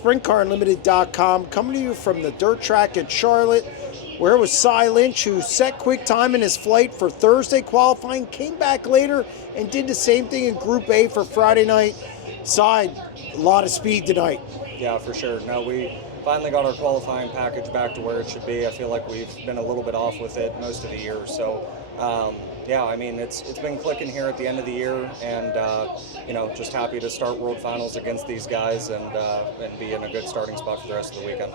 SprintCarUnlimited.com, coming to you from the dirt track at Charlotte, where it was Sye Lynch who set quick time in his flight for Thursday qualifying, came back later and did the same thing in Group A for Friday night. Sye, a lot of speed tonight. Yeah, for sure. No, we finally got our qualifying package back to where it should be. I feel like we've been a little bit off with it most of the year. So, yeah, I mean, it's been clicking here at the end of the year, and just happy to start World Finals against these guys and be in a good starting spot for the rest of the weekend.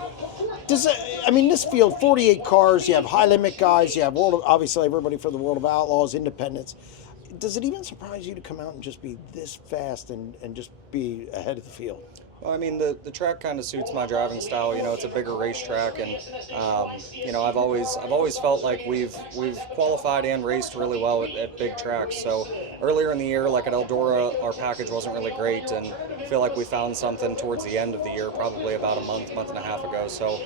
This field, 48 cars, you have high limit guys, you have obviously everybody for the World of Outlaws, Independents. Does it even surprise you to come out and just be this fast and just be ahead of the field? Well, I mean, the track kind of suits my driving style. You know, it's a bigger racetrack, and I've always felt like we've qualified and raced really well at big tracks. So earlier in the year, like at Eldora, our package wasn't really great, and I feel like we found something towards the end of the year, probably about a month and a half ago. So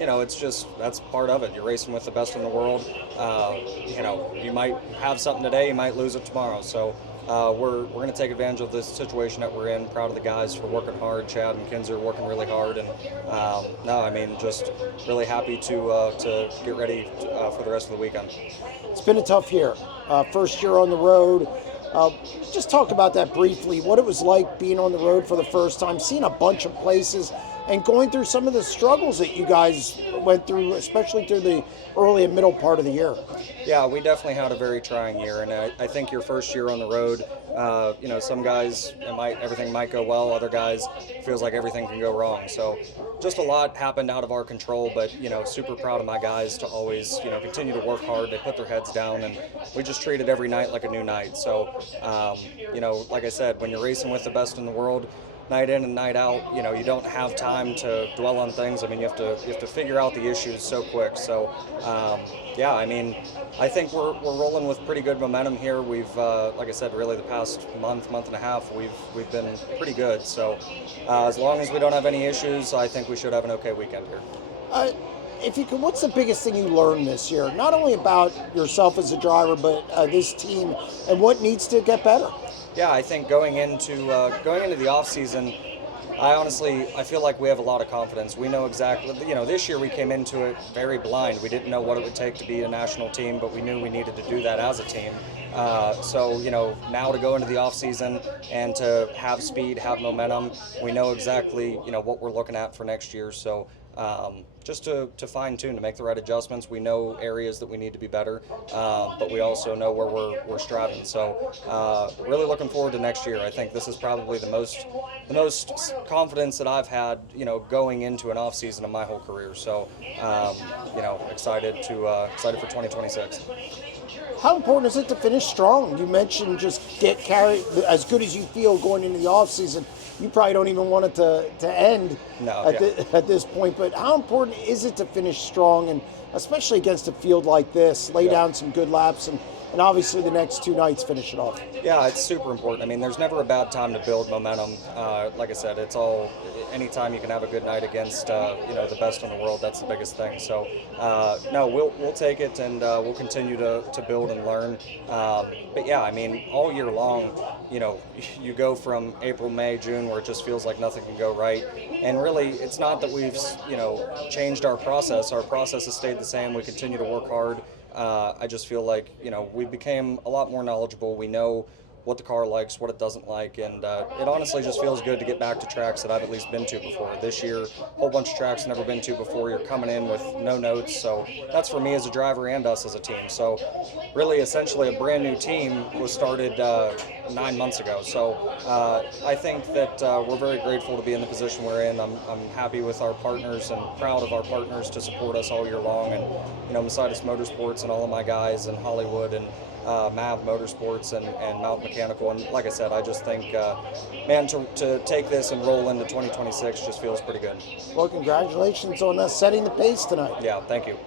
it's just, that's part of it. You're racing with the best in the world. You might have something today, you might lose it tomorrow. So. We're going to take advantage of this situation that we're in. Proud of the guys for working hard. Chad and Kinzer working really hard, and just really happy to get ready for the rest of the weekend. It's been a tough year. First year on the road. Just talk about that briefly. What it was like being on the road for the first time, seeing a bunch of places, and going through some of the struggles that you guys went through, especially through the early and middle part of the year. Yeah, we definitely had a very trying year, and I think your first year on the road, some guys, everything might go well, other guys, feels like everything can go wrong. So just a lot happened out of our control, but, super proud of my guys to always, continue to work hard. They put their heads down, and we just treated every night like a new night. So, like I said, when you're racing with the best in the world, night in and night out, you don't have time to dwell on things. I mean, you have to figure out the issues so quick. So, I think we're rolling with pretty good momentum here. We've, like I said, really the past month and a half, we've been pretty good. So, as long as we don't have any issues, I think we should have an okay weekend here. If you could, what's the biggest thing you learned this year? Not only about yourself as a driver, but this team, and what needs to get better? Yeah, I think going into the off season, I feel like we have a lot of confidence. We know exactly, this year we came into it very blind. We didn't know what it would take to be a national team, but we knew we needed to do that as a team. Now to go into the off season and to have speed, have momentum, we know exactly, what we're looking at for next year. So, just to fine tune, to make the right adjustments. We know areas that we need to be better, but we also know where we're striving. So really looking forward to next year. I think this is probably the most confidence that I've had, going into an off season of my whole career. So excited for 2026. How important is it to finish strong? You mentioned just get carried as good as you feel going into the off season. You probably don't even want it to end at this point, but how important is it to finish strong, and especially against a field like this, lay down some good laps, and obviously the next two nights finish it off? Yeah, it's super important. I mean, there's never a bad time to build momentum. Like I said, it's all, anytime you can have a good night against, the best in the world, that's the biggest thing. So, we'll take it, and we'll continue to build and learn. But yeah, I mean, all year long, you go from April, May, June, where it just feels like nothing can go right. And really, it's not that we've, changed our process. Our process has stayed the same. We continue to work hard. I just feel like, we became a lot more knowledgeable. We know what the car likes, what it doesn't like, and it honestly just feels good to get back to tracks that I've at least been to before. This year, a whole bunch of tracks I've never been to before. You're coming in with no notes, so that's for me as a driver and us as a team. So really, essentially, a brand new team was started 9 months ago. So I think that we're very grateful to be in the position we're in. I'm happy with our partners and proud of our partners to support us all year long. And, Mercedes Motorsports and all of my guys in Hollywood and MAV Motorsports and Mount Mechanical. And like I said, I just think, to take this and roll into 2026 just feels pretty good. Well, congratulations on setting the pace tonight. Yeah, thank you.